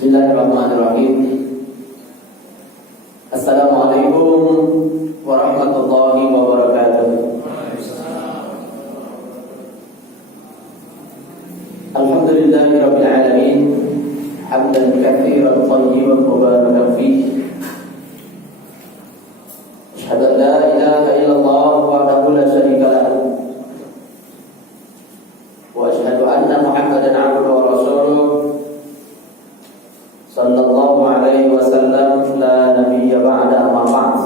Bismillahirrahmanirrahim. Assalamualaikum warahmatullahi wabarakatuh. Alhamdulillahirabbil alamin, hamdan katsiran thayyiban mubarakan fihi. Asyhadu an la ilaha illallah wahdahu la syarika lahu wa asyhadu anna Muhammadan 'abduhu wa rasuluh sallallahu alaihi wasallam, la nabiyya ba'da amma ba'd.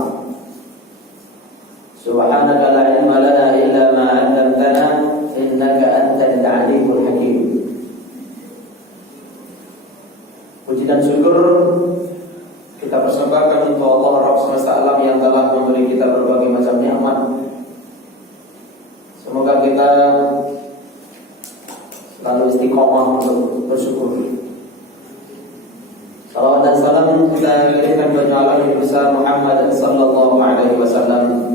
Subhanaka la ilma lana illa ma 'allamtana innaka antal 'alimul hakim. Puji dan syukur kita persembahkan untuk Allah Rabb semesta alam yang telah memberi kita berbagai macam nikmat. Semoga kita selalu istiqomah untuk bersyukur. Salawat dan salam kita kirimkan kepada Nabi besar Muhammad sallallahu alaihi wasallam.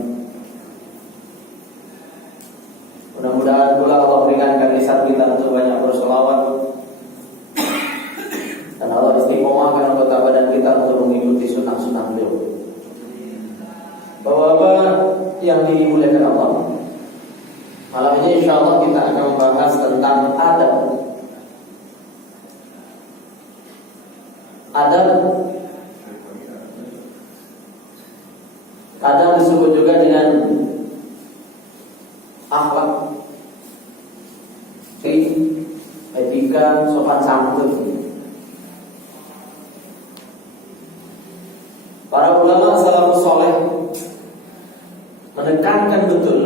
Mudah-mudahan pula Allah berikan lisan kita untuk banyak berselawat, dan Allah istiqomahkan anggota badan kita untuk mengikuti sunnah-sunnah beliau. Bapak-bapak yang dimuliakan Allah, malam ini insyaallah kita akan membahas tentang adab. Kadang disebut juga dengan akhlak, etika, sopan santun. Para ulama salafus saleh menekankan betul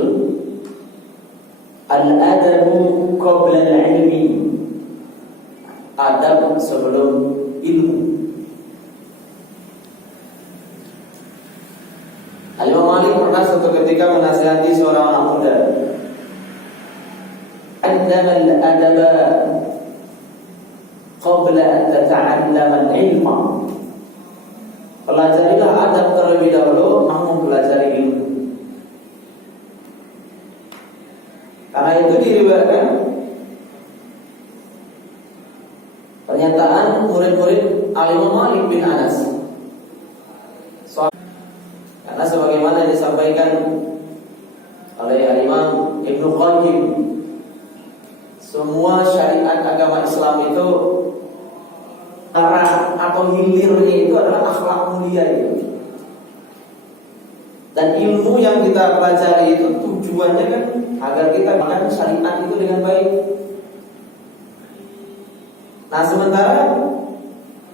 al-adabu qabla al-ilmi, adab sebelum ilmu. Al-Imam Malik pernah suatu ketika menasihati seorang anak muda, "Allama al-adaba qabla an tata'allama al-ilma." Pelajarilah adab terlebih dahulu, namun mempelajari ilmu. Karena itu diriwayatkan pernyataan murid-murid Al-Imam Malik bin Anas. Karena sebagaimana disampaikan oleh Al-Imam Ibnu Qayyim, semua syariat agama Islam itu arah atau hilirnya itu adalah akhlak mulia itu. Dan ilmu yang kita pelajari itu tujuannya kan agar kita makan syariat itu dengan baik. Nah, sementara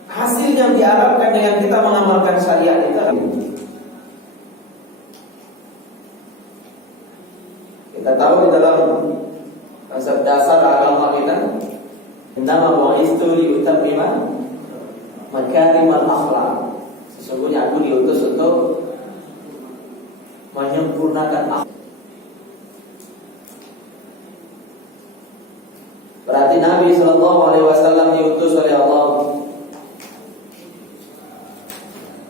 hasil yang diharapkan dengan kita mengamalkan syariat itu, kita tahu di dalam konsep dasar agama kita, innama bu'istu liutammima makarimal akhlak. Sesungguhnya aku diutus untuk menyempurnakan akhlak. Berarti Nabi sallallahu alaihi wasallam diutus oleh Allah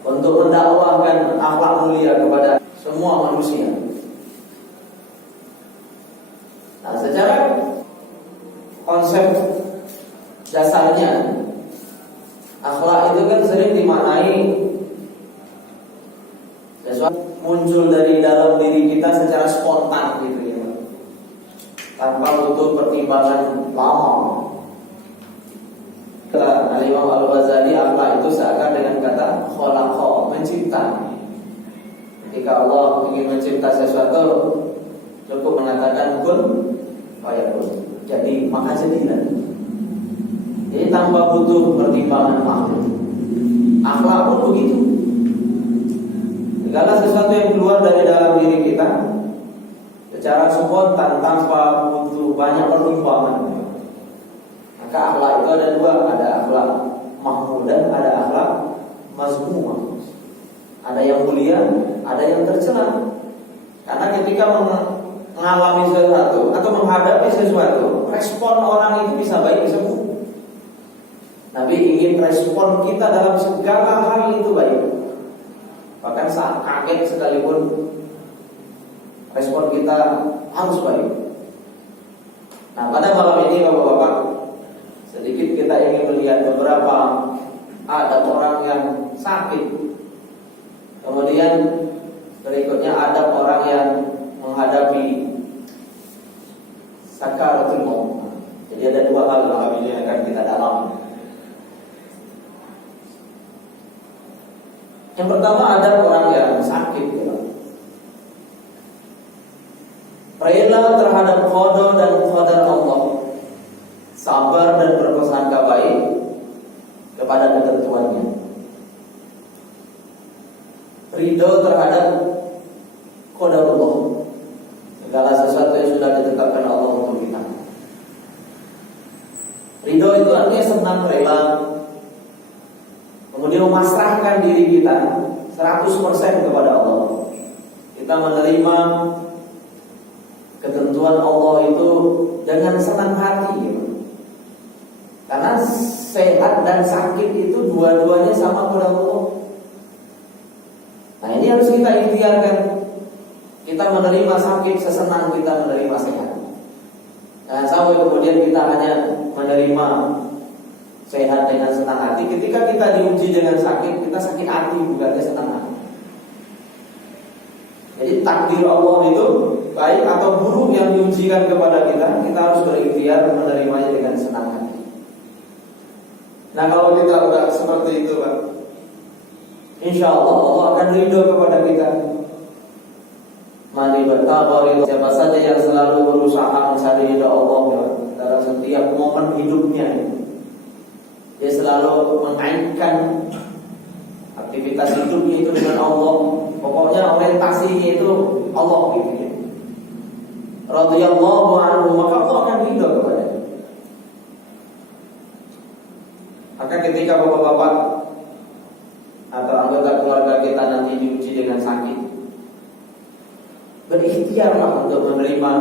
untuk mendakwahkan akhlak mulia kepada semua manusia. Nah, secara konsep dasarnya, akhlak itu kan sering dimaknai sesuatu muncul dari dalam diri kita secara spontan gitu ya, tanpa butuh pertimbangan lama. Kata Al-Imam Al-Ghazali, akhlak itu seakan dengan kata khalaqa, mencipta. Ketika Allah ingin mencipta sesuatu, cukup mengatakan kun fayakun, jadi maka jadilah. Jadi tanpa butuh pertimbangan makhluk. Akhlak pun begitu. Segala sesuatu yang keluar dari dalam diri kita secara spontan tanpa butuh banyak pertimbangan, maka akhlak itu ada dua, ada akhlak mahmudah, ada akhlak mazmumah. Ada yang mulia, ada yang tercela. Karena ketika mengalami sesuatu atau menghadapi sesuatu, respon orang itu bisa baik, bisa buruk. Nabi ingin respon kita dalam segala hal itu baik. Bahkan saat kaget sekalipun, respon kita harus baik. Nah, pada malam ini Bapak-bapak, sedikit kita ingin melihat beberapa ada orang yang sakit. Kemudian berikutnya ada orang yang menghadapi sakaratul maut. Jadi ada dua hal yang akan kita dalami. Yang pertama ada orang yang sakit, rela terhadap qada dan qadar Allah, sabar dan berprasangka baik kepada ketentuannya, ridho terhadap qadar Allah, segala sesuatu yang sudah ditetapkan Allah untuk kita. Ridho itu artinya senang, rela, kemudian memasrahkan diri kita 100% kepada Allah. Kita menerima ketentuan Allah itu dengan senang hati, karena sehat dan sakit itu dua-duanya sama kepada Allah. Nah, ini harus kita ikhtiarkan. Kita menerima sakit sesenang kita menerima sehat. Jangan sampai kemudian kita hanya menerima sehat dengan senang hati. Ketika kita diuji dengan sakit, kita sakit hati, bukannya senang hati. Jadi takdir Allah itu baik atau buruk yang diujikan kepada kita, kita harus berikhtiar menerimanya dengan senang hati. Nah, kalau kita udah seperti itu, Pak, insya Allah Allah akan ridho kepada kita. Mani bertabari, siapa saja yang selalu berusaha mencari ridho Allah ya, dalam setiap momen hidupnya, dia selalu mengaitkan aktivitas hidupnya itu dengan Allah. Pokoknya orientasinya itu Allah gitu ya. Radhiyallahu anhu, maka Allah akan ridho kepadanya. Maka ketika bapak-bapak atau anggota keluarga kita nanti diuji dengan sakit, berikhtiarlah untuk menerima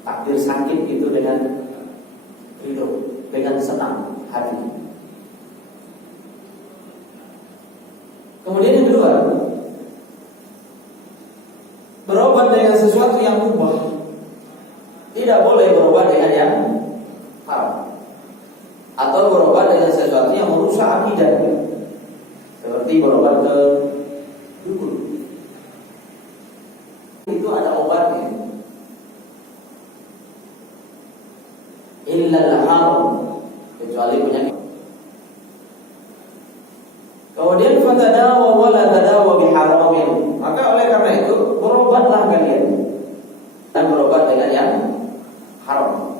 takdir sakit itu dengan ridho, dengan senang hati. Kemudian yang kedua, berobat dengan sesuatu yang mubah. Tidak boleh berobat dengan yang haram, atau berobat dengan sesuatu yang merusak akidah, seperti berobat ke dukun. Itu ada obatnya. Illal haram, kecuali penyakit. Kemudian fatadawa wala tadawa biharamin. Maka oleh karena itu berobatlah kalian, dan berobat dengan yang haram.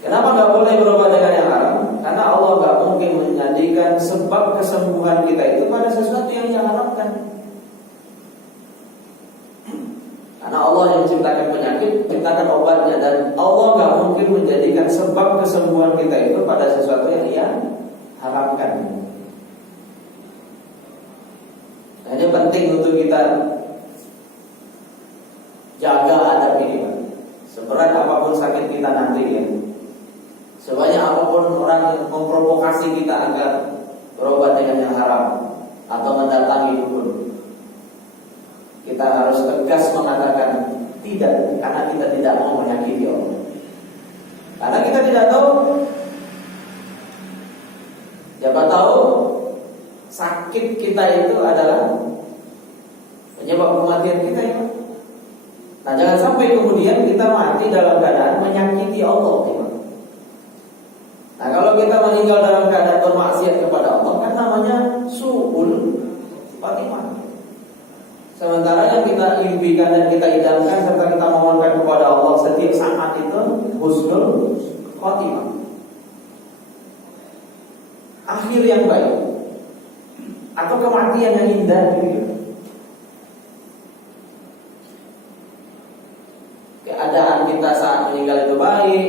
Kenapa nggak boleh berobat dengan yang haram? Karena Allah nggak mungkin menjadikan sebab kesembuhan kita itu pada sesuatu yang diharamkan. Karena Allah yang menciptakan penyakit, menciptakan obatnya, dan Allah nggak mungkin menjadikan sebab kesembuhan kita itu pada sesuatu yang Dia haramkan. Nah, ini penting untuk kita jaga adab ini, Pak. Seberat apapun sakit kita nanti ya, sebanyak apapun orang yang memprovokasi kita agar berobat dengan yang haram atau mendatangi dukun, kita harus tegas mengatakan tidak, karena kita tidak mau menyakiti Allah. Karena kita tidak tahu, siapa tahu sakit kita itu adalah penyebab kematian kita ya. Nah, jangan sampai kemudian kita mati dalam keadaan menyakiti Allah ya. Nah, kalau kita meninggal dalam keadaan bermaksiat kepada Allah, kan namanya su'ul khatimah. Sementara yang kita impikan dan kita idamkan serta kita memohonkan kepada Allah setiap saat itu husnul khatimah, akhir yang baik, atau kematian yang indah gitu. Keadaan kita saat meninggal itu baik,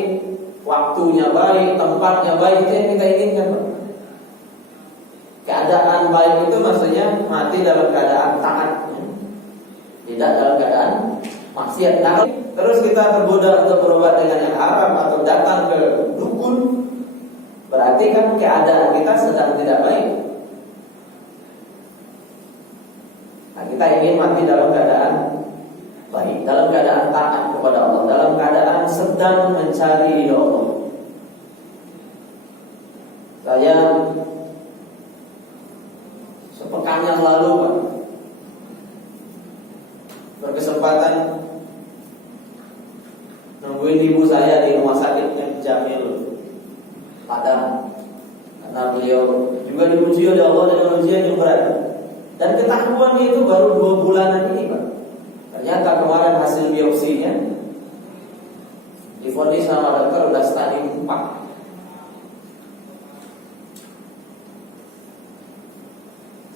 waktunya baik, tempatnya baik, itu yang kita inginkan, Pak. Keadaan baik itu maksudnya mati dalam keadaan taat, tidak dalam keadaan maksiat. Nah, terus kita tergoda untuk berobat dengan yang haram atau datang ke dukun, berarti kan keadaan kita sedang tidak baik. Nah, kita ingin mati dalam keadaan baik, dalam keadaan taat kepada Allah, dalam keadaan sedang mencari ridho Allah. Saya sepekan yang lalu Pak, berkesempatan nungguin ibu saya di rumah sakit Jamil Padang, karena beliau juga diuji oleh Allah dengan ujian yang berat. Dan ketahuan itu baru 2 bulanan ini Pak. Ternyata kemarin hasil biopsinya divonis sama dokter udah stadium 4.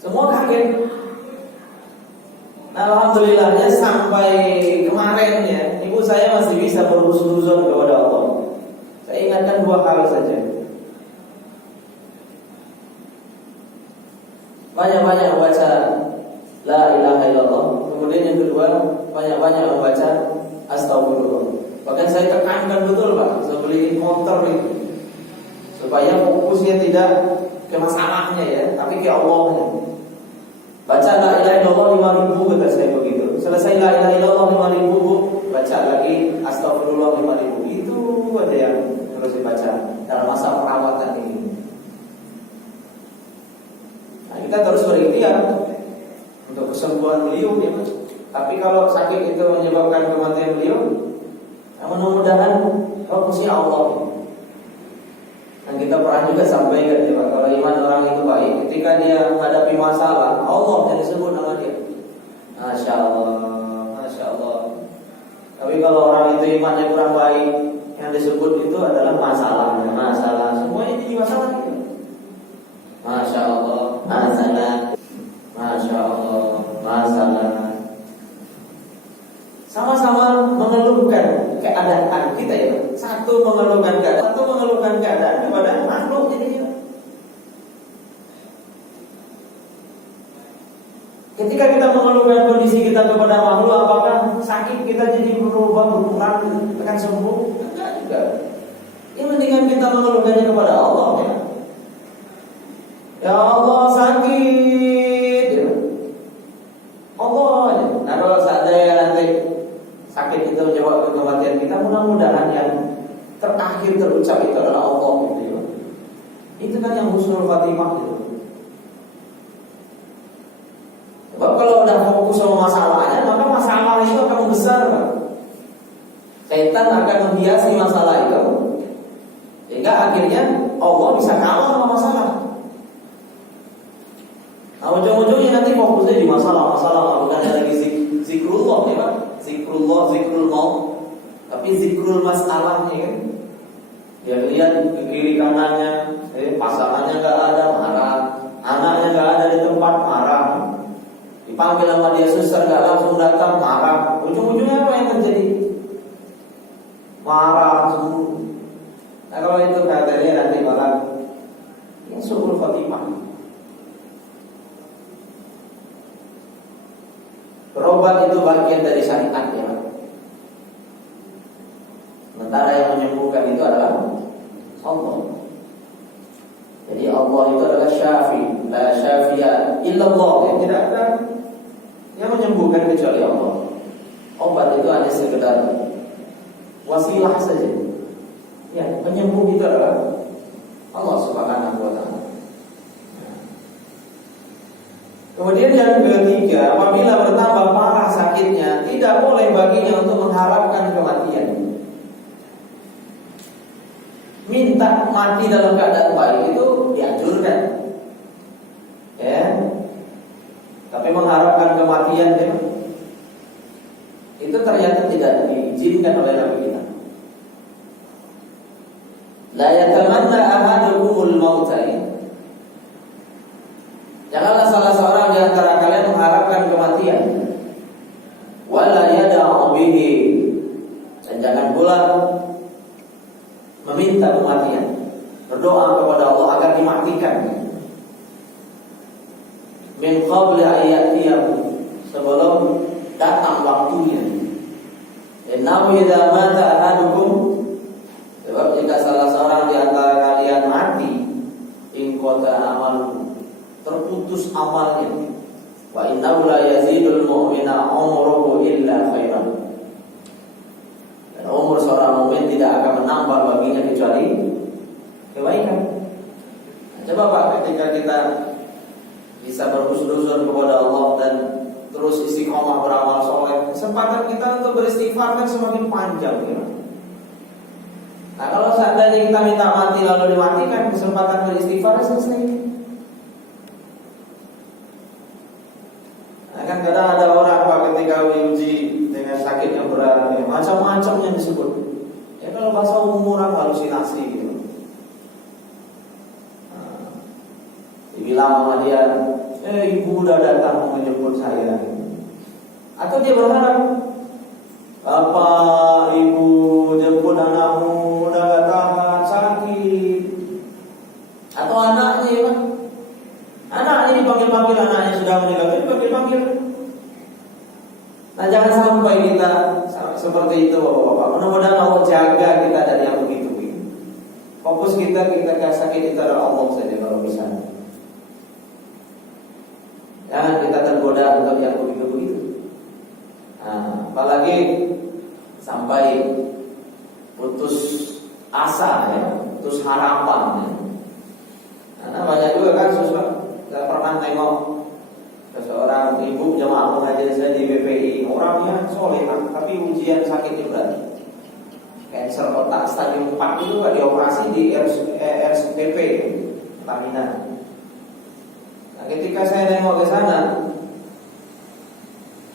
Semua kaget. Nah, alhamdulillahnya sampai kemarin ya, ibu saya masih bisa berhusnuzon kepada Allah. Saya ingatkan 2 hal saja. Banyak-banyak membaca La ilaha illallah. Kemudian yang kedua, banyak-banyak membaca Astagfirullah. Bahkan saya tekankan betul Pak, saya beliin motor itu, supaya fokusnya tidak ke masalahnya ya, tapi ke Allahnya. Baca La ilaha illallah 5.000 kata saya begitu. Selesai La ilaha illallah 5.000, baca lagi Astagfirullah 5.000. Itu aja yang harus dibaca dalam masa perawatan ini. Nah, kita terus berikhtiar untuk kesembuhan beliau ya. Tapi kalau sakit itu menyebabkan kematian beliau, mudah-mudahan fokusnya Allah. Dan kita pernah juga sampaikan ya Pak, kalau iman orang itu baik, ketika dia menghadapi masalah, Allah yang disebut nama dia. Masya Allah, Masya Allah. Tapi kalau orang itu imannya kurang baik, yang disebut itu adalah masalah. Semuanya jadi masalah gitu. Masya Allah, masalah. Masya Allah, masalah. Sama-sama mengeluhkan keadaan kita ya. Satu mengeluhkan keadaan kepada makhluk jadinya. Ketika kita mengeluhkan kondisi kita kepada makhluk, apakah sakit kita jadi berkurang, akan sembuh? Enggak juga. Yang mendingan kita mengeluhkannya kepada Allah ya. Ya Allah sakit ya. Allah ya. Nah kalau seandainya nanti sakit itu menyebabkan kematian kita, mudah-mudahan yang terakhir terucap itu adalah Allah gitu ya. Itu kan yang husnul khatimah gitu. Sebab kalau udah fokus sama masalahnya, maka masalah itu akan membesar Pak. Setan akan menghiasi masalah itu, sehingga akhirnya Allah bisa kalah sama masalah. Nah ujung-ujungnya nanti fokusnya di masalah, bukan lagi zikrullah ya Pak. Zikrul maut, tapi zikrul masalahnya kan. Dia lihat ke kiri kanannya, pasangannya nggak ada, marah. Anaknya nggak ada di tempat, marah. Dipanggil sama dia suster nggak langsung datang, marah. Ujung-ujungnya apa yang terjadi? Marah semua. Nah kalau itu katanya nanti malah ya su'ul khatimah. Berobat itu bagian dari syariat ya. Sementara yang menyembuhkan itu adalah Allah. Jadi Allah itu adalah syafi, la syafi'a illallah. Ya, tidak ada yang menyembuhkan kecuali Allah. Obat itu hanya sekedar wasilah saja. Ya, penyembuh itu adalah Allah Subhanahu wa ta'ala. Kemudian yang ketiga, apabila bertambah parah sakitnya, tidak boleh baginya untuk mengharapkan kematian. Minta mati dalam keadaan baik itu dianjurkan, ya. Tapi mengharapkan kematian ya, itu ternyata tidak diizinkan oleh Nabi kita. La yatamanna ahadukumul mauta. Janganlah salah seorang di antara kalian mengharapkan kematian. Wala yada'u bihi. Dan jangan pula meminta kematian. Berdoa kepada Allah agar dimatikan. Min qabli ayyatiyahu, sebelum datang waktunya. Innahu idza mata ahadukum, sebab jika salah seorang di antara kalian mati, in qata amaluhu, terputus amalnya. Wa innahu la yazidul mu'mina umruhu illa khairan. Dan umur seorang mukmin tidak akan menambah baginya kecuali kebaikan. kita bisa berhusnuzon kepada Allah dan terus istiqomah beramal soleh, kesempatan kita untuk beristighfar kan semakin panjang ya. Nah kalau seandainya kita minta mati lalu dimatikan, kesempatan beristighfar selesai. Nah kan kadang ada orang Pak ketika diuji dengan sakit yang berat, ya, macam-macam yang disebut. Ya kalau bahasa umum orang halusinasi gitu. Dibilang sama dia, ibu udah datang mau menjemput saya. Atau dia berharap, Bapak, ibu jemput anakmu udah gak tahan sakit. Atau anaknya ya kan, anaknya dipanggil-panggil, anaknya sudah meninggal, dipanggil-panggil. Nah jangan sampai kita seperti itu Bapak-bapak. Mudah-mudahan Allah jaga kita dari yang begitu. Fokus kita sakit itu adalah Allah saja kalau bisa. Jangan kita tergoda untuk yang begitu-begitu. Nah, apalagi sampai putus asa ya, putus harapan ya. Karena banyak juga kan saya pernah tengok seorang ibu jemaah pengajian saya di BPI, orangnya soleh tapi ujian sakitnya berat. Kanker otak stadium 4 itu dioperasi di RSPP Pertamina. Nah, ketika saya nengok ke sana,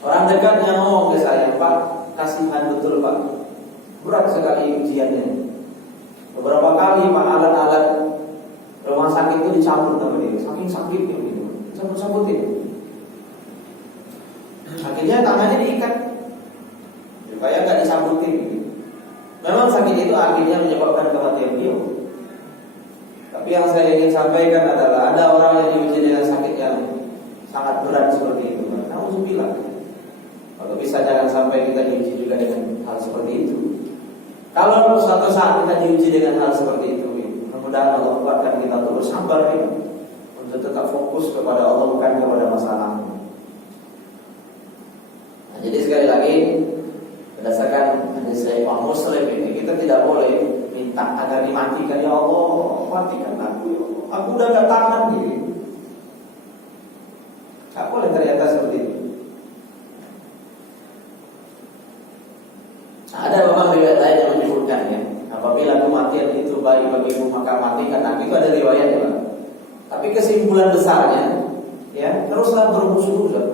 orang dekatnya ngomong ke saya, Pak, kasihan betul Pak, berat sekali ujiannya. Beberapa kali Pak alat-alat rumah sakit itu dicabut sama dia, saking sakitnya gitu, cabut-cabutin. Akhirnya tangannya diikat supaya nggak dicabutin. Memang sakit itu akhirnya menyebabkan kematian beliau. Tapi yang saya ingin sampaikan adalah ada orang yang diuji dengan sakit yang sangat berat seperti itu. Alhamdulillah. Kalau bisa jangan sampai kita diuji juga dengan hal seperti itu. Kalau suatu saat kita diuji dengan hal seperti itu, mudah-mudahan Allah kuatkan kita untuk bersabar ya, untuk tetap fokus kepada Allah bukan kepada masalah. Nah, jadi sekali lagi berdasarkan hadis Imam Muslim ini, kita tidak boleh minta agar dimatikan, ya Allah matikan aku ya Allah, aku udah gak tahan gitu. Gak boleh ternyata seperti itu. Nah, ada memang riwayat lain yang menyebutkan ya, apabila kematian itu baik bagimu maka matikan. Nah, itu ada riwayat ya Pak. Tapi kesimpulan besarnya ya, teruslah berhusnuzon.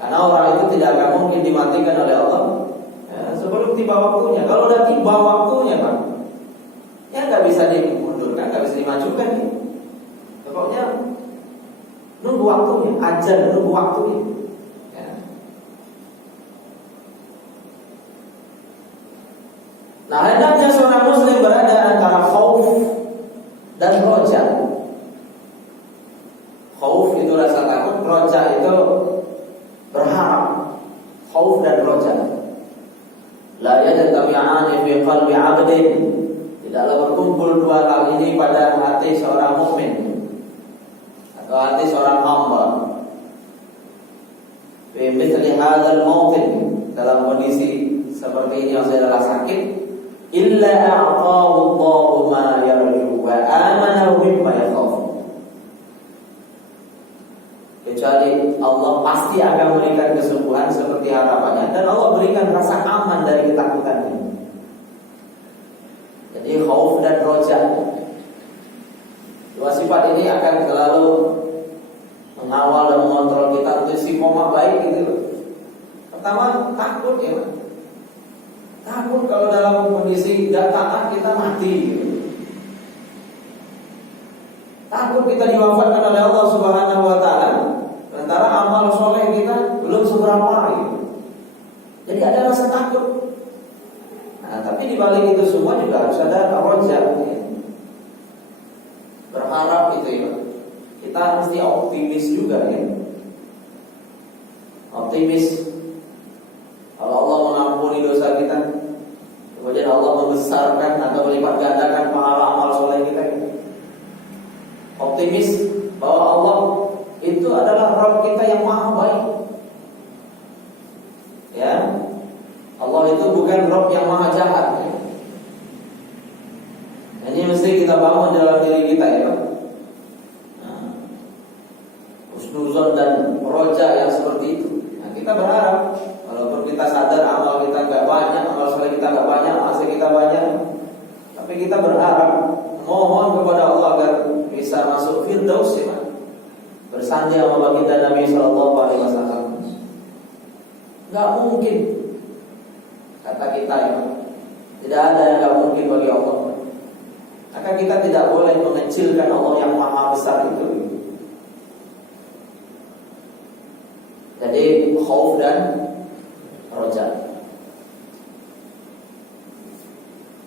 Karena orang itu tidak akan mungkin dimatikan oleh Allah ya, sebelum tiba waktunya. Kalau udah tiba waktunya Pak, ya nggak bisa dimundurkan, nggak bisa dimajukan ya. Pokoknya nunggu waktunya, ajar nunggu waktunya ya. Nah hendaknya seorang muslim berada antara khauf dan roja. Khauf itu rasa takut, roja itu berharap. Khauf dan roja la yajtami'ani fi qalbi 'abdin, tidaklah berkumpul dua hal ini pada hati seorang mukmin atau hati seorang hamba. Fi mithli hadzal mawqin, dalam kondisi seperti ini yang adalah sakit, illa a'tahu Allahu ma yarju wa amanahu mimma yakhaf. Kecuali Allah pasti akan memberikan kesembuhan seperti harapannya, dan Allah berikan rasa aman dari ketakutannya. Jadi khauf dan roja, dua sifat ini akan selalu mengawal dan mengontrol kita untuk istiqomah baik gitu. Pertama takut ya, takut kalau dalam kondisi tidak taat kita mati gitu. Takut kita diwafatkan oleh Allah Subhanahu wa taala, sementara amal soleh kita belum seberapa gitu. Jadi ada rasa takut. Nah, tapi di balik itu semua juga harus ada roja ya. Berharap itu ya. Kita mesti optimis juga ya. Optimis kalau Allah mengampuni dosa kita, kemudian Allah membesarkan atau melipat gandakan pahala amal soleh kita ya. Optimis bahwa Allah itu adalah Rabb kita yang maha baik. Ya, Allah itu bukan Rabb yang maha jahat. Ya. Ini mesti kita bangun dalam diri kita ya. Nah, Tapi kita berharap, mohon kepada Allah agar bisa masuk Firdaus ya, bersanding sama baginda Nabi Sallallahu Alaihi Wasallam. Gak mungkin, kata kita ya, tidak ada yang gak mungkin bagi Allah. Maka kita tidak boleh mengecilkan Allah yang maha besar itu. Jadi khauf dan roja.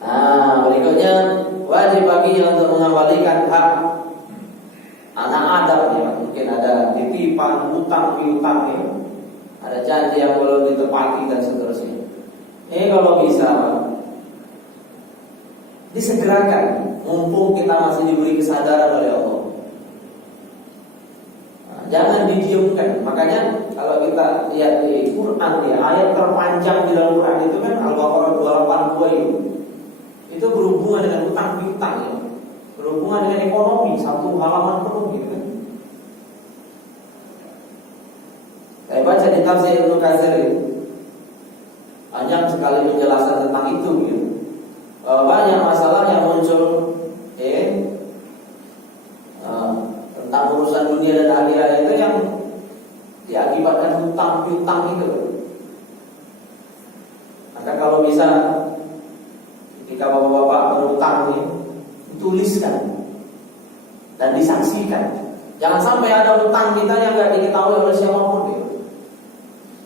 Nah, berikutnya wajib baginya untuk mengembalikan hak anak Adam ya. Mungkin ada titipan, hutang piutang ya. Ada janji yang belum ditepati dan seterusnya. Ini kalau bisa disegerakan, mumpung kita masih diberi kesadaran oleh Allah. Nah, jangan didiamkan. Makanya kalau kita lihat di Quran ya, ayat terpanjang di dalam Quran itu kan Al-Baqarah 282 itu. Itu berhubungan dengan hutang piutang ya. Berhubungan dengan ekonomi, satu halaman penuh gitu kan. Saya baca di tafsir Ibnu Katsir itu banyak sekali penjelasan tentang itu gitu. Banyak masalah yang muncul tentang urusan dunia dan akhirat itu yang diakibatkan hutang piutang itu. Maka kalau bisa ketika bapak-bapak berhutang ini, tuliskan dan disaksikan. Jangan sampai ada hutang kita yang nggak diketahui oleh siapapun gitu.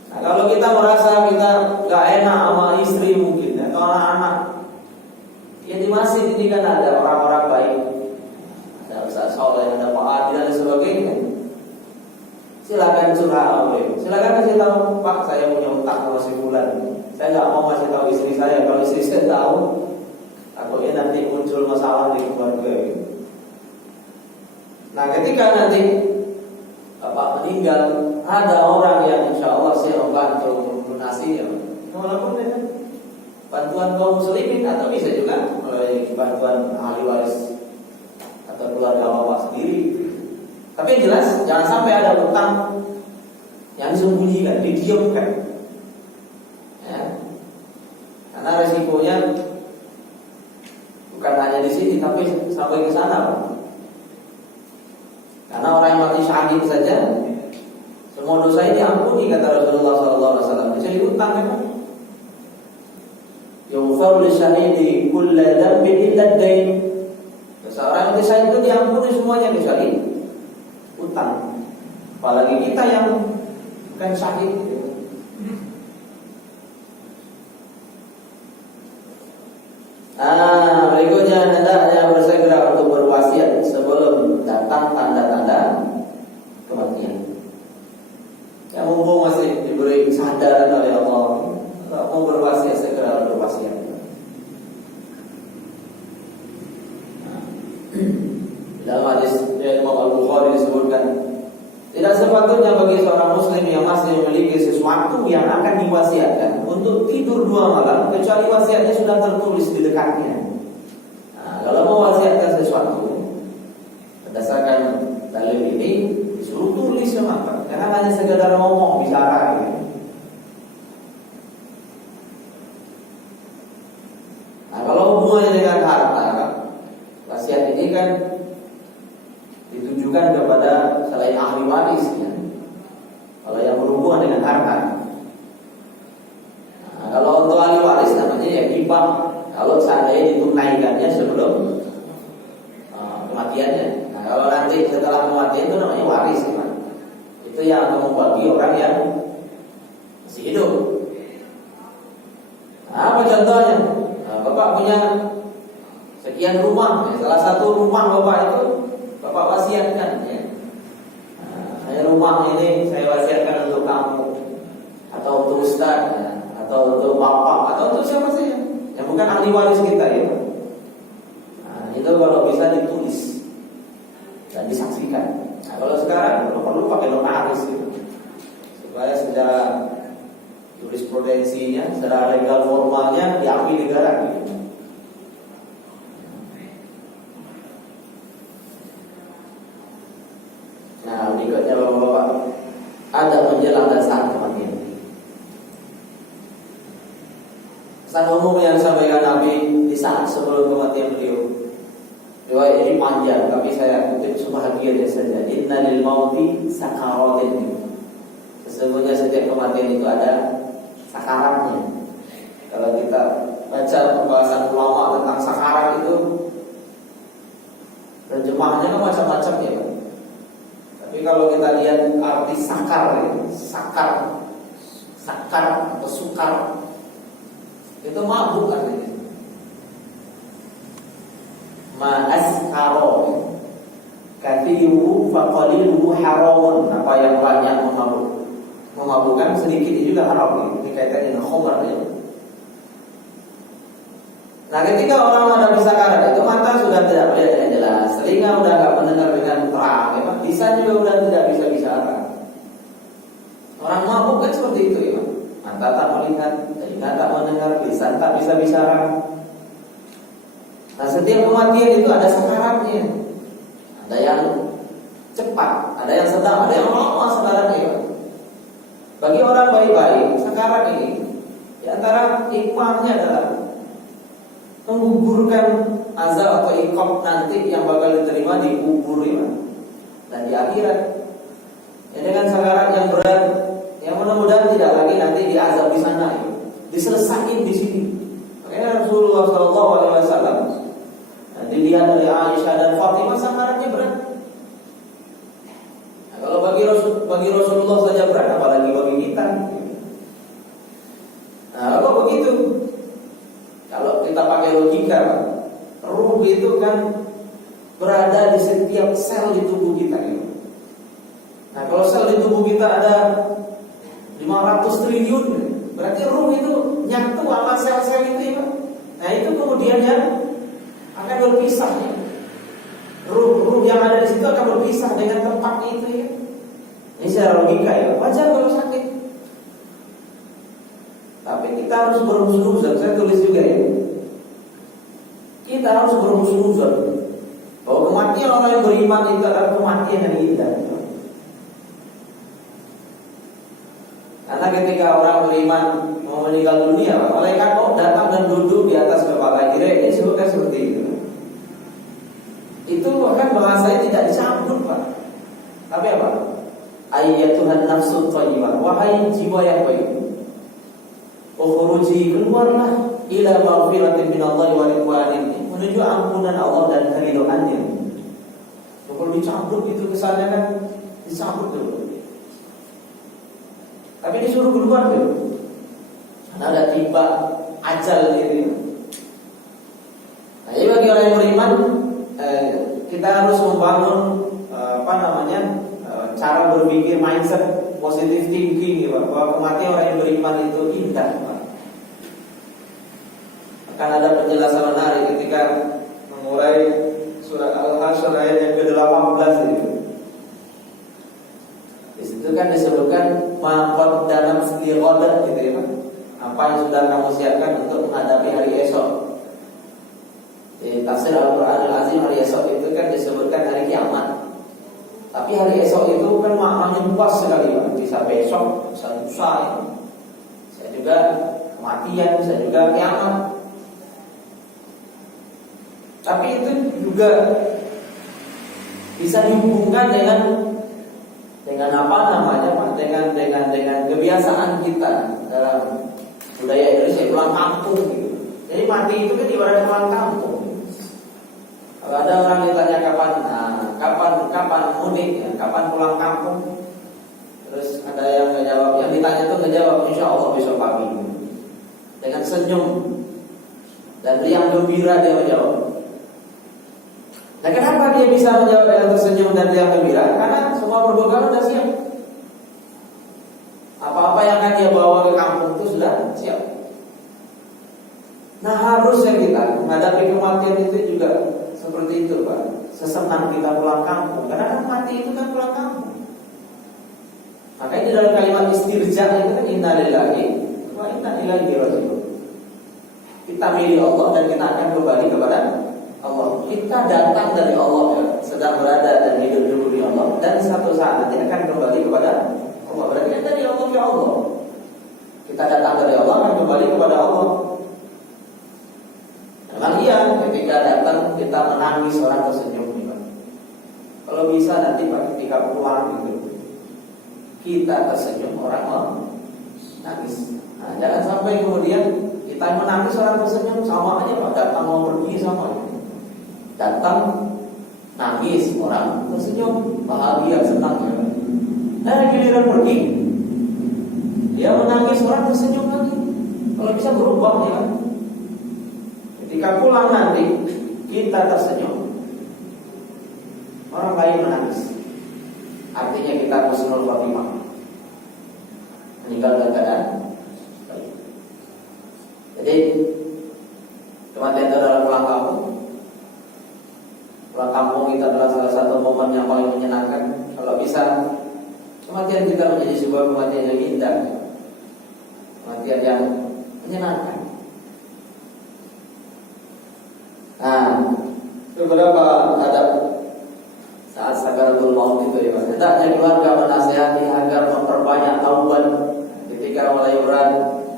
Nah, kalau kita merasa kita nggak enak sama istri mungkin atau anak-anak, ya di masjid ini kan ada orang-orang baik, ada Ustaz Soleh, ada Pak Adi dan sebagainya. Silakan curhat, silakan kasih tahu, Pak saya punya hutang sama si bulan. Saya nggak mau kasih tahu istri saya, kalau istri saya tahu, takutnya nanti muncul masalah di keluarga. Nah, ketika nanti Bapak meninggal, ada orang yang insya Allah saya membantu melunasi ya. Walaupun dengan bantuan kaum muslimin atau bisa juga melalui bantuan ahli waris atau keluarga bapak sendiri. Tapi yang jelas jangan sampai ada hutang yang disembunyikan, didiamkan. Ya. Karena resikonya bukan hanya di sini, tapi sampai ke sana, Pak. Karena orang yang mati syahid saja, semua dosa ini diampuni kata Rasulullah SAW. Jadi hutang kan? Yughfaru lisyahidi kulla dzambin illa ad-dain. Seorang yang syahid itu diampuni semuanya kecuali hutang. Apalagi kita yang bukan syahid. Berikutnya hendaknya bersegera untuk berwasiat sebelum datang tanda-tanda kematian. Yang mumpung masih diberi kesadaran oleh Allah, mau berwasiat segera berwasiat. Dalam hadis Imam Al-Bukhari disebutkan, tidak sepatutnya bagi seorang muslim yang masih memiliki sesuatu yang akan diwasiatkan untuk tidur 2 malam kecuali wasiatnya sudah tertulis di dekatnya. Nah, kalau mau wasiatkan sesuatu berdasarkan dalil ini disuruh tulis sama Pak. Jangan hanya sekedar ngomong bicara gitu. Nah, kalau hubungannya dengan harta, wasiat ini kan ditujukan kepada selain ahli waris ya. Kalau yang berhubungan dengan harta. Nah, kalau untuk ahli waris namanya ya hibah. Kalau seandainya ditunaikannya sebelum kematiannya. Nah, kalau nanti setelah kematian itu namanya waris ya. Itu yang akan membagi orang yang masih hidup. Nah, apa contohnya? Nah, Bapak punya sekian rumah, ya. Salah satu rumah Bapak itu Bapak wasiatkan ya. Nah, rumah ini saya wasiatkan untuk kamu atau untuk Ustaz ya, atau untuk Bapak atau untuk siapa saja yang bukan ahli waris kita ya. Nah, itu kalau bisa ditulis dan disaksikan. Nah, kalau sekarang perlu pakai notaris gitu. Supaya secara jurisprudensinya, secara legal formalnya diakui negara gitu. Nah, berikutnya Bapak-bapak, ada menjelang dan saat kematian. Pesan umum yang disampaikan Nabi di saat sebelum kematian beliau. Riwayat ini panjang, tapi saya kutip sebahagian saja. Inna lil mauti sakaratin. Sesungguhnya setiap kematian itu ada sakaratnya. Kalau kita baca pembahasan ulama tentang sakarat itu, terjemahannya kan macam-macam ya. Tapi kalau kita lihat arti sakar, ya, sakar atau sukar, itu mabuk artinya. Ma'askaro, kathiruhu faqaliluhu haramun. Apa yang banyak memabukkan, sedikit itu juga haram. Ini kaitannya dengan khamar ya. Nah, ketika orang menghadapi sakarat itu mata sudah tidak melihat dengan jelas, telinga sudah tidak mendengar dengan terang, ya, lisan juga sudah tidak bisa bicara. Orang mabuk kan seperti itu ya. Mata tak melihat, telinga tak mendengar, lisan tak bisa bicara. Nah, setiap kematian itu ada sakaratnya. Ada yang cepat, ada yang sedang, ada yang lama sakaratnya. Bagi orang baik-baik, sakarat ini di antara hikmahnya adalah menggugurkan azab atau iqab nanti yang bakal diterima di kubur ya, dan di akhirat. Ya, dengan sakarat yang berat, yang mudah-mudahan tidak lagi nanti diazab di sana, ya, diselesaikan di sini. Makanya Rasulullah SAW dilihat dari Aisyah dan Fatimah sakaratnya berat. Nah, kalau bagi Rasulullah saja berat, apalagi bagi kita. Nah, kalau begitu, kalau kita pakai logika, ruh itu kan berada di setiap sel di tubuh kita. Nah, kalau sel di tubuh kita ada 500 triliun, berarti ruh itu nyatu sama sel-sel itu ya. Nah, itu kemudian ya akan berpisah ya. Ruh yang ada di situ akan berpisah dengan tempat itu ya. Ini secara logika ya, wajar kalau sakit. Tapi kita harus berhusnuzon. Saya tulis juga ya. Kita harus berhusnuzon bahwa kematian orang yang beriman itu adalah kematian yang indah. Karena ketika orang beriman mau meninggal dunia, malaikat datang dan duduk di atas kepala kiri. Ini sebutkan seperti itu. Itu bahkan bahasanya tidak dicampur, Pak. Tapi apa? Ayyatuhan nafsul thayyibah, wahai jiwa yang baik, ukhruji, keluarlah ila maghfiratin minallahi wa ridwanin, menuju ampunan Allah dan keridhaannya. Kalau dicampur itu kesannya kan dicampur dulu. Tapi disuruh keluar dulu. Karena ada tiba ajal gitu. Nah, jadi bagi orang yang beriman, kita harus membangun cara berpikir, mindset positive thinking ya, bahwa kematian orang yang beriman itu indah, Pak. Akan ada penjelasan menarik ketika mengurai surat Al-Hasyr ayat yang ke-18 itu. Di situ kan disebutkan maqad dalam istiqadah gitu ya, Pak. Apa yang sudah kamu siapkan untuk menghadapi hari esok. Di tafsir Al-Quran Al-Azim, hari esok itu kan disebutkan hari kiamat. Tapi hari esok itu kan maknanya luas sekali, Pak. Bisa besok, bisa lusa ya. Bisa juga kematian, bisa juga kiamat. Tapi itu juga bisa dihubungkan dengan apa namanya, Pak? Dengan kebiasaan kita dalam budaya Indonesia, pulang kampung gitu. Jadi mati itu kan ibarat pulang kampung. Kalau ada orang ditanya kapan mudik, ya, kapan pulang kampung, terus ada yang nggak jawab, yang ditanya itu nggak jawab, insya Allah besok pagi, dengan senyum dan riang gembira dia menjawab. Nah, kenapa dia bisa menjawab dengan tersenyum dan riang gembira? Karena semua perbekalan sudah siap. Apa-apa yang akan dia bawa ke kampung itu sudah siap. Nah, harusnya kita menghadapi kematian itu juga seperti itu, Pak. Sesenang kita pulang kampung, karena kan mati itu kan pulang kampung. Makanya di dalam kalimat istirja itu kan inna lillahi wa inna ilaihi raji'un. Kita milih Allah dan kita akan kembali kepada Allah. Kita datang dari Allah ya, sedang berada dan hidup dulu di Allah, dan satu saat nanti akan kembali kepada Allah. Berarti kan dari Allah ke Allah. Kita datang dari Allah akan kembali kepada Allah. kita menangis orang tersenyum nih Pak. Kalau bisa nanti ketika pulang gitu, kita tersenyum orang menangis. Nah, jangan sampai kemudian kita menangis orang tersenyum, sama aja Pak. Datang mau pergi sama aja. Datang nangis orang tersenyum, bahagia, senang ya. Nah giliran pergi, dia menangis orang tersenyum lagi. Kalau bisa berubah ya kan. Ketika pulang nanti kita tersenyum, orang lain menangis. Artinya kita husnul khotimah, meninggal dalam keadaan baik. Jadi kematian itu adalah pulang kampung. Pulang kampung itu adalah salah satu momen yang paling menyenangkan. Kalau bisa kematian kita menjadi sebuah kematian yang indah, kematian yang menyenangkan. Nah, beberapa adab saat sakaratul maut itu ya Pak. Hendaknya keluarga menasihati agar memperbanyak taubat ketika mulai berat.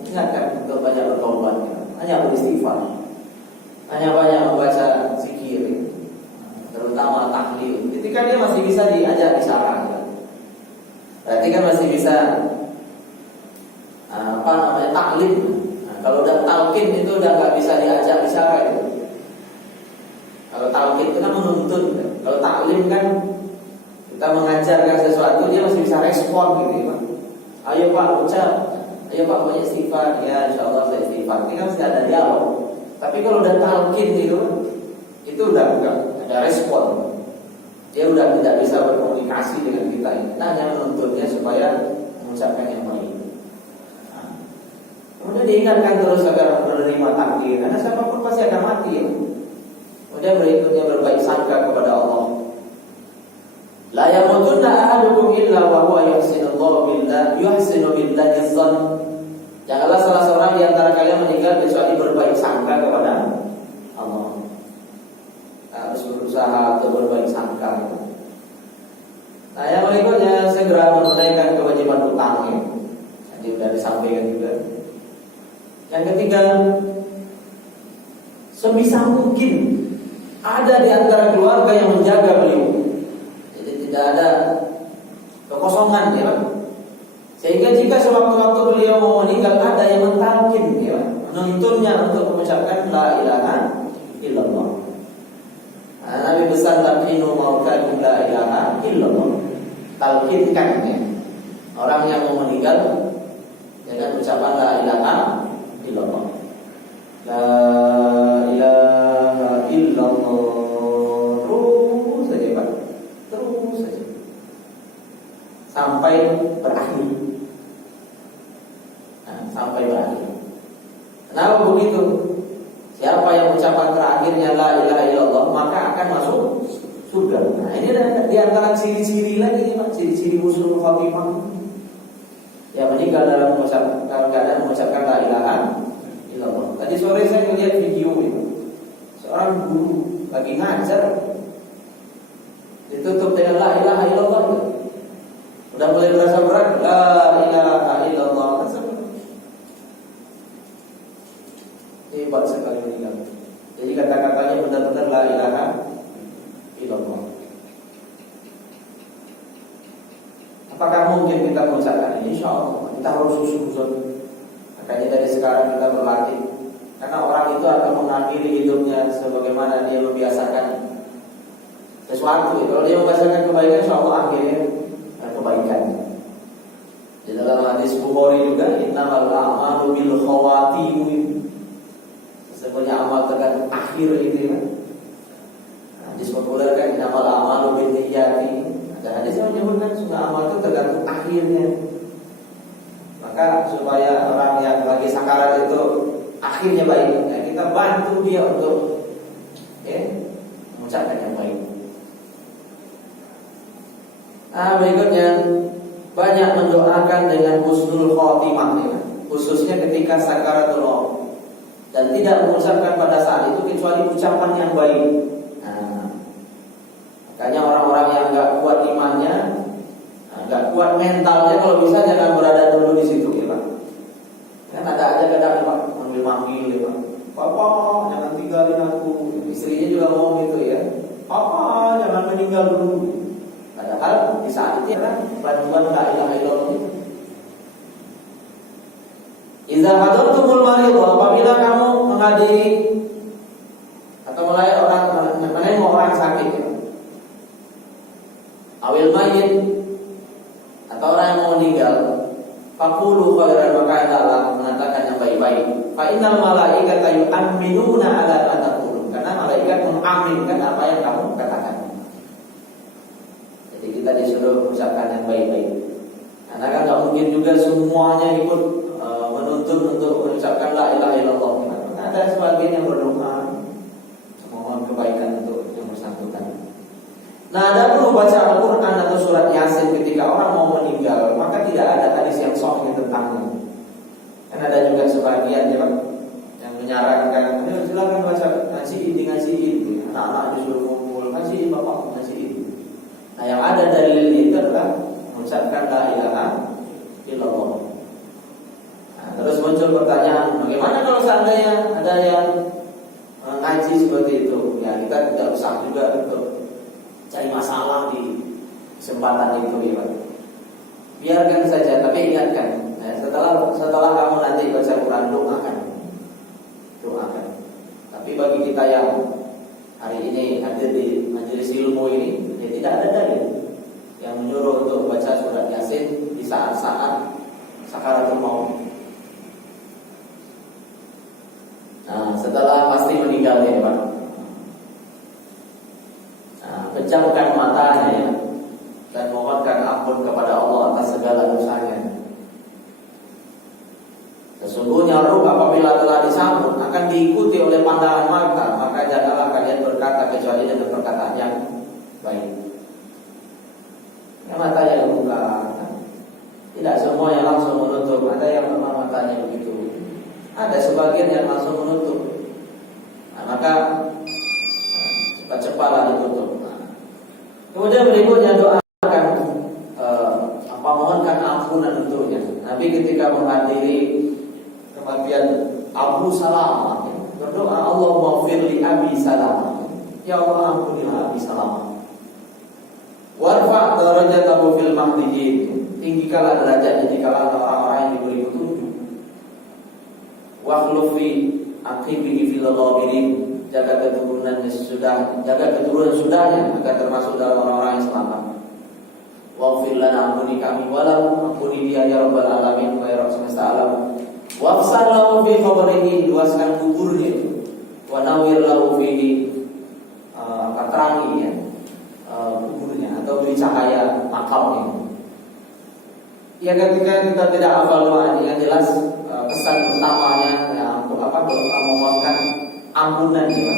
Ingatkan untuk banyak bertaubat, banyak beristighfar, banyak membaca zikir, terutama tahlil. Ketika dia masih bisa diajak bicara, berarti kan masih bisa taklim. Nah, kalau udah talqin itu udah nggak bisa diajak bicara itu. Kalau talqin itu kan menuntun. Kalau taklim kan kita mengajarkan sesuatu, dia masih bisa respon gitu Pak. Ayo Pak ucap, ayo Pak banyak istighfar, ya insyaallah saya istighfar. Ini kan masih ada dialog. Tapi kalau udah talqin itu udah enggak ada respon. Dia udah tidak bisa berkomunikasi dengan kita. Kita hanya menuntunnya supaya mengucapkan yang baik. Nah, kemudian diingatkan terus agar menerima takdir, karena siapapun pasti akan mati ya. Kemudian berikutnya berbaik sangka kepada Allah. La yamutunna ahadukum illa wa huwa yuhsinu billahi dzann. Janganlah salah seorang di antara kalian meninggal kecuali berbaik sangka kepada Allah. Harus berusaha untuk berbaik sangka. Nah, yang berikutnya segera menunaikan kewajiban utang ya. Tadi sudah disampaikan juga. Yang ketiga, sebisa mungkin ada di antara keluarga yang menjaga beliau. Jadi tidak ada kekosongan ya. Sehingga jika sewaktu-waktu beliau mau meninggal, ada yang mentalkin ya, menuntunnya untuk mengucapkan la ilaha illallah. Nah, Nabi besar lakinu mautakum la ilaha illallah. Talkinkan ya, orang yang mau meninggal dengan ucapan la ilaha illallah. La ilaha illallah. Terus saja Pak, terus saja sampai berakhir. Sampai berakhir. Kenapa begitu? Siapa yang ucapan terakhirnya la ilaha illallah maka akan masuk surga. Nah, ini ada di antara ciri-ciri lagi Pak, ciri-ciri husnul khotimah. Ya meninggal dalam keadaan mengucapkan la ilaha illallah. Tadi sore saya melihat video itu. Seorang guru lagi ngajar ditutup dengan la ilaha illallah. Udah mulai berasa berat, la ilaha illallah. Hebat sekali meninggal. Jadi kata-katanya benar-benar la ilaha illallah. Apakah mungkin kita mengucapkan ini? Insya Allah kita harus susun. Makanya dari sekarang kita berlatih. Karena orang itu akan mengakhiri hidupnya sebagaimana dia membiasakan sesuatu. Kalau dia membiasakan kebaikan, insya Allah akhirnya kebaikan. Di dalam hadis Bukhari juga, innamal a'malu bil khawatim. Sebenarnya amal tergantung akhir itu kan. Hadis populer kan innamal a'malu binniyati. Ada hadis yang menyebutkan semua amal itu tergantung akhirnya. Maka supaya orang yang lagi sakarat itu akhirnya baik, ya kita bantu dia untuk mengucapkan yang baik. Nah, berikutnya banyak mendoakan dengan husnul khotimah ya. Khususnya ketika sakaratul maut. Dan tidak mengucapkan pada saat itu kecuali ucapan yang baik. Nah, makanya orang-orang yang enggak kuat imannya, enggak kuat mentalnya, kalau bisa jangan berada dulu di situ ya Pak. Kan ada aja kadang Pak manggil ya Pak. Bapak jangan tinggalin aku. Istrinya juga mau gitu meninggal dulu. Padahal di saat itu kan bantuan la ilaha illallah. Idza hadartumul marid, apabila kamu menghadiri atau menengok orang sakit, awil mayyit atau orang yang mau meninggal, faqulu khairan, maka adalah mengatakan yang baik-baik. Fa innal malaikata yu'minuna ala ma taqulun, karena malaikat mengaminkan apa yang kamu katakan. Jadi kita disuruh mengucapkan yang baik-baik. Karena kan nggak mungkin juga semuanya ikut menuntut untuk mengucapkan la ilaha illallah. Ada sebagian yang berdoa mohon kebaikan untuk yang bersangkutan. Nah, ada pun membaca Al-Quran atau surat Yasin ketika orang mau meninggal, maka tidak ada hadis yang sahih tentangnya. Kan ada juga sebagian ya, yang menyarankan, silakan baca ngaji ini, anak-anak disuruh kumpul ngaji, bapak ngaji ini. Nah, yang ada dalil itu adalah mengucapkan la ilaha illallah. Nah, terus muncul pertanyaan, bagaimana kalau seandainya ada yang ngaji seperti itu? Ya, kita tidak usah juga untuk cari masalah di kesempatan itu ya, Pak. Biarkan saja, tapi ingatkan, setelah kamu nanti baca Quran, doakan. Tapi bagi kita yang hari ini hadir di majelis ilmu ini, ya tidak ada dalil yang menyuruh untuk baca surat Yasin di saat-saat sakaratul maut. Nah, setelah pasti meninggal ya, Pak. Pejamkan matanya ya, dan mohonkan ampun kepada Allah atas segala dosanya. Sesungguhnya ruh apabila telah disambut akan diikuti oleh pandangan mata, maka janganlah kalian berkata kecuali dengan perkataan yang baik. Ya, matanya dibuka. Tidak semua yang langsung menutup, ada yang memang matanya begitu. Ada sebagian yang langsung menutup. Nah, maka cepat-cepatlah ditutup. Kemudian berikutnya doakan mohonkan ampunan untuknya. Nabi ketika menghadiri kematian Abu Salamah berdoa, Allahumma ighfir li Abi Salamah, ya Allah ampunilah Abi Salamah. Warfa' darajatahu fil mahdiyyin, tinggikanlah derajatnya di kalangan orang-orang yang diberi petunjuk. Wakhluf fi aqibihi fil ghabirin, jaga keturunan sudahnya agar termasuk dalam orang-orang yang selamat. Waghfir lana, ampuni kami, walau ampuni dia ya rabbal alamin, wa ya rabb semesta alam. Wafsah lahu fi qabrihi, luaskan kuburnya. Wa nawwir lahu fihi, terangi ya kuburnya, atau beri cahaya makamnya. Ya, ketika kita tidak hafal doa ini, yang jelas pesan utamanya ya, memohonkan ampunan ya,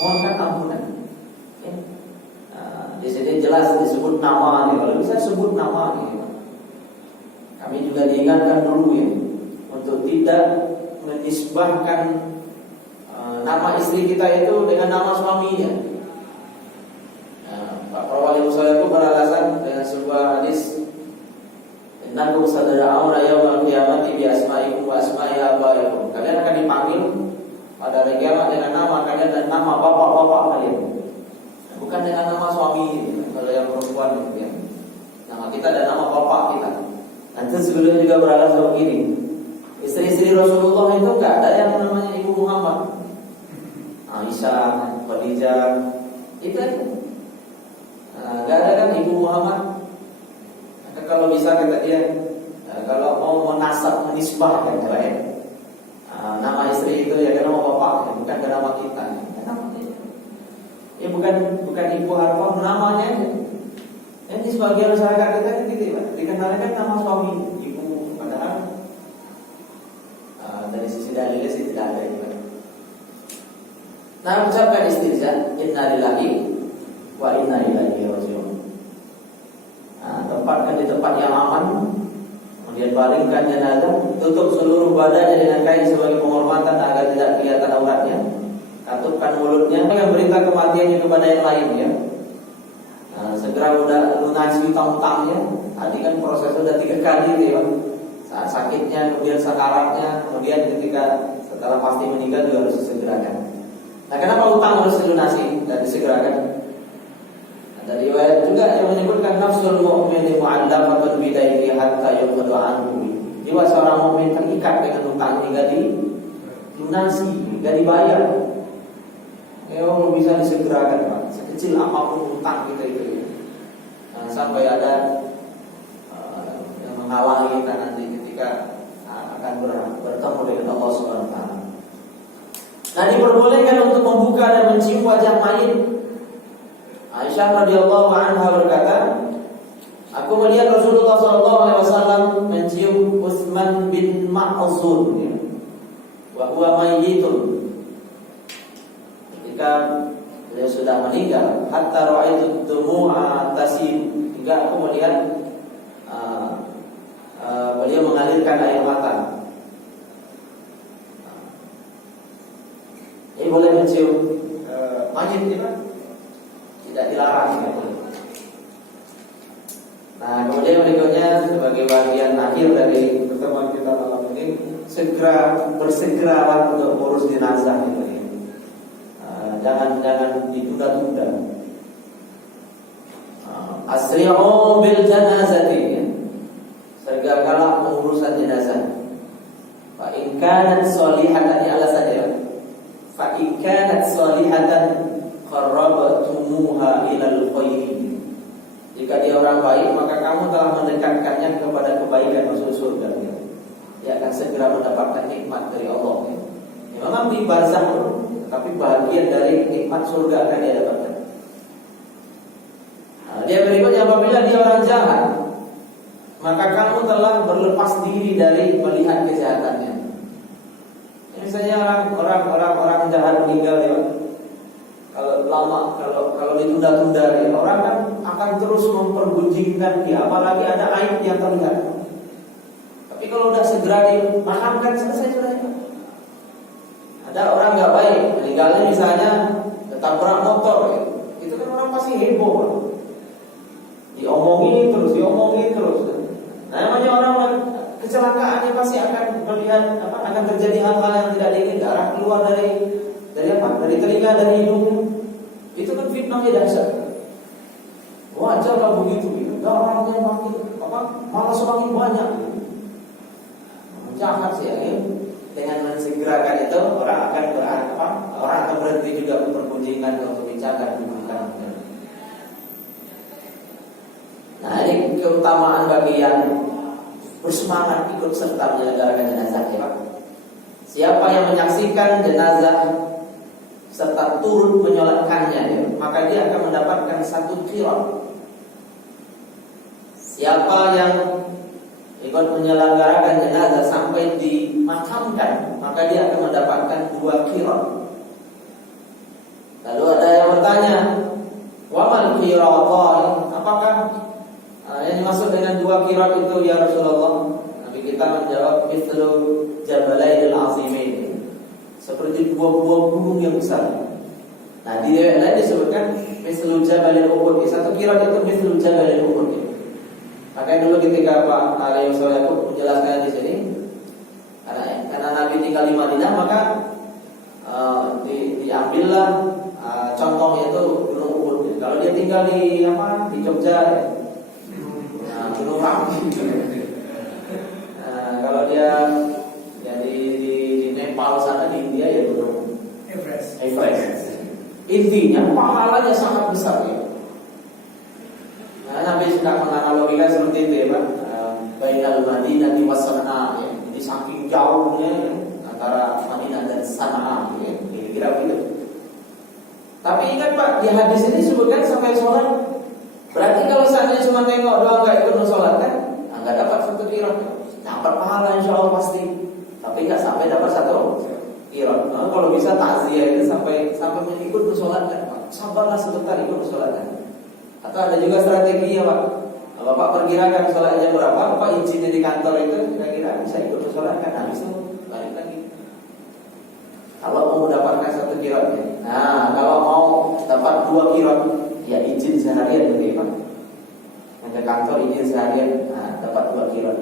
mohonkan ampunan. Ya. Di sini jelas disebut nama nih, kalau bisa sebut nama nih. Kami juga diingatkan dulu ya, untuk tidak menisbahkan nama istri kita itu dengan nama suaminya. Pak Prawali Musa itu beralasan dengan sebuah hadis, innakum sadara'una yawmal qiyamati bi asma'ikum wa asma'i abaikum. Kalian akan dipanggil pada hari kiamat dengan nama kalian dan nama bapak-bapak kalian, bukan dengan nama suami. Kalau yang perempuan ya, nama kita dan nama bapak kita. Nanti sebelumnya juga beralasan begini, istri-istri Rasulullah itu enggak ada yang namanya Ibu Muhammad, Aisyah, Khadijah, itu enggak ada kan Ibu Muhammad. Maka kalau bisa kata dia, kalau mau menasab menisbahkan nama istri itu ya ke nama bapak, bukan ke nama kita. Ya bukan Ibu Harfah, namanya aja. Jadi sebagian masyarakat kita gitu ya, dikenalkan nama suami ibu, padahal dari sisi dalilnya sih tidak ada itu. Nah, ucapkan istighfar, inna lillahi wa inna ilaihi raji'un. Tempatkan di tempat yang aman, kemudian palingkan jenazah, tutup seluruh badannya dengan kain sebagai penghormatan agar tidak kelihatan auratnya. Katupkan mulutnya, yang berita kematiannya kepada yang lain ya. Segera udah lunasi utang-utangnya. Tadi kan proses udah 3 kali ya, saat sakitnya, kemudian sakaratnya, kemudian ketika setelah pasti meninggal juga harus disegerakan. Nah, kenapa utang harus dilunasi dan disegerakan? Ada riwayat juga yang menyebutkan nafsul mu'min mu'allaqatun bidayni hatta yuqda anhu. Jiwa seorang mukmin terikat dengan hutang hingga dilunasi, hingga dibayar. Belum bisa disegerakan, Pak. Sekecil apapun hutang kita itu. Sampai ada yang menghalangi kita nanti ketika akan bertemu dengan Allah Subhanahu wa taala. Nah, diperbolehkan untuk membuka dan mencium wajah mayit. Aisyah radhiyallahu anha berkata, aku melihat Rasulullah sallallahu alaihi wasallam mencium Utsman bin Ma'zun, wa huwa mayyitun. Ketika beliau sudah meninggal, hatta ra'aitu dumu'a tasil, hingga aku melihat beliau mengalirkan air mata. Ini boleh mencium mayit tidak? Tidak dilarang. Nah, kemudian berikutnya sebagai bagian akhir dari pertemuan kita malam ini, bersegeralah untuk urus jenazah ini. Jangan ditunda-tunda. Asri'u bil janazati, segeralah pengurusan jenazah. Fa in kanat sholihatan, ini alasannya ya. Fa in kanat sholihatan qarrabatumuha ilal khairi. Jika dia orang baik, maka kamu telah mendekatkannya kepada kebaikan, masuk surga. Dia akan segera mendapatkan nikmat dari Allah. Ya, memang di barzakh, tapi bahagian dari nikmat surga akan dia dapatkan. Dia berikutnya, apabila dia orang jahat, maka kamu telah berlepas diri dari melihat kejahatannya. Misalnya orang jahat meninggal, ya, kalau lama, kalau ditunda-tunda, ya, orang kan akan terus mempergunjingkan dia, apalagi ada aib yang terlihat. Tapi kalau udah segera dimakamkan, selesai sudah. Ada orang nggak baik meninggalnya, misalnya ketabrak motor, ya, itu kan orang pasti heboh, diomongin terus. Nah, namanya orang kecelakaannya pasti akan melihat akan terjadi hal-hal yang tidak diinginkan, darah keluar dari telinga, dari hidung. Itu kan fitnahnya dahsyat. Wajar kalau begitu, darahnya malah semakin banyak. Jahat sih ya. Dengan mensegerakan itu orang akan berhenti juga mempergunjingkan untuk bicara dan. Nah, ini keutamaan bagi yang bersemangat ikut serta menyelenggarakan jenazah, ya Pak. Siapa yang menyaksikan jenazah serta turut menyolatkannya, ya, maka dia akan mendapatkan 1 qirat. Siapa yang ikut menyelenggarakan jenazah sampai dimakamkan, maka dia akan mendapatkan 2 qirat. Lalu ada yang bertanya, wa mal qiratan? Apakah yang dimaksud dengan 2 qirat itu ya Rasulullah? Nabi kita menjawab, mithlu jabalainil azimain, seperti 2 gunung yang besar. Nah, di riwayat lain disebutkan mithlu jabalil Uhud. 1 qirat itu mithlu jabalil Uhud. Makanya dulu ketika Pak Ali Yusuf menjelaskan di sini, karena Nabi tinggal di Madinah, maka diambillah contohnya itu Gunung Uhud. Kalau dia tinggal di Jogja, Gunung Rapi. Kalau dia di Nepal sana, di India, ya Gunung Everest. Intinya pahalanya sangat besar, ya. Nah, Nabi sudah menganalogikan seperti itu, ya Pak. Bainal Madinah wa Sana'a, ya. Jadi saking jauhnya, ya, antara Madinah dan Sana'a, ya. Kira-kira begitu. Tapi ingat Pak, di hadis ini disebutkan sampai sholat. Berarti kalau seandainya cuma tengok doang nggak ikut sholat, kan nggak dapat 1 qirat. Dapat pahala insya Allah pasti, tapi nggak sampai dapat 1 qirat. Nah, kalau bisa takziah itu sampai ikut bersolatkan, Pak. Sabarlah sebentar ikut bersolatkan. Atau ada juga strategi, ya Pak. Bapak perkirakan sholatnya berapa, Bapak izinnya di kantor itu kira-kira bisa ikut bersolatkan. Habis itu balik lagi. Kalau mau mendapatkan 1 qirat, ya. Nah, kalau mau dapat 2 qirat, ya izin seharian gitu, Pak. Ke kantor izin seharian, nah, dapat 2 qirat.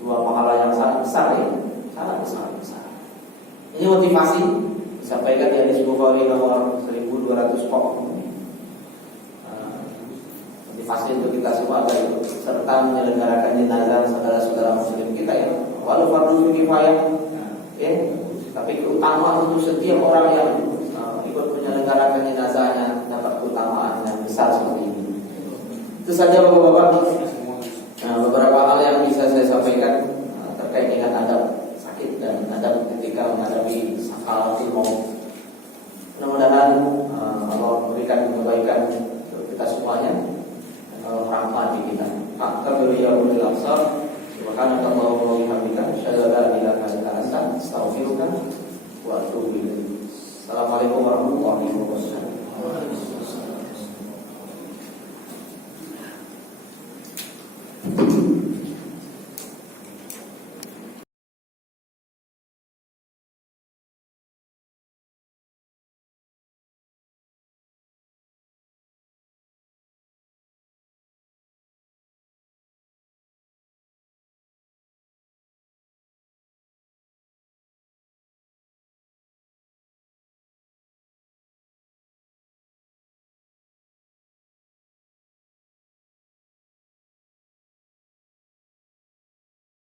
2 pahala yang sangat besar, ya. Sangat besar. Ini motivasi disampaikan di hadis Bukhari nomor 1200 pokok. pasti untuk kita semua agar ikut serta menyelenggarakan jenazah saudara-saudara muslim kita ya. Walau fardu kifayah ya, tapi keutamaan untuk setiap orang yang ikut menyelenggarakan jenazahnya dapat keutamaan yang besar seperti ini. Itu saja Bapak-bapak. Beberapa hal yang bisa saya sampaikan terkait dengan adab sakit dan adab ketika menghadapi sakaratul maut. Mudah-mudahan Allah memberikan kebaikan untuk kita semuanya, rahmati kita. Alhamdulillah bil absar. Subhanakallahumma wa bihamdika asyhadu an la ilaha illa anta astaghfiruka wa atubu ilaik. Assalamualaikum warahmatullahi wabarakatuh.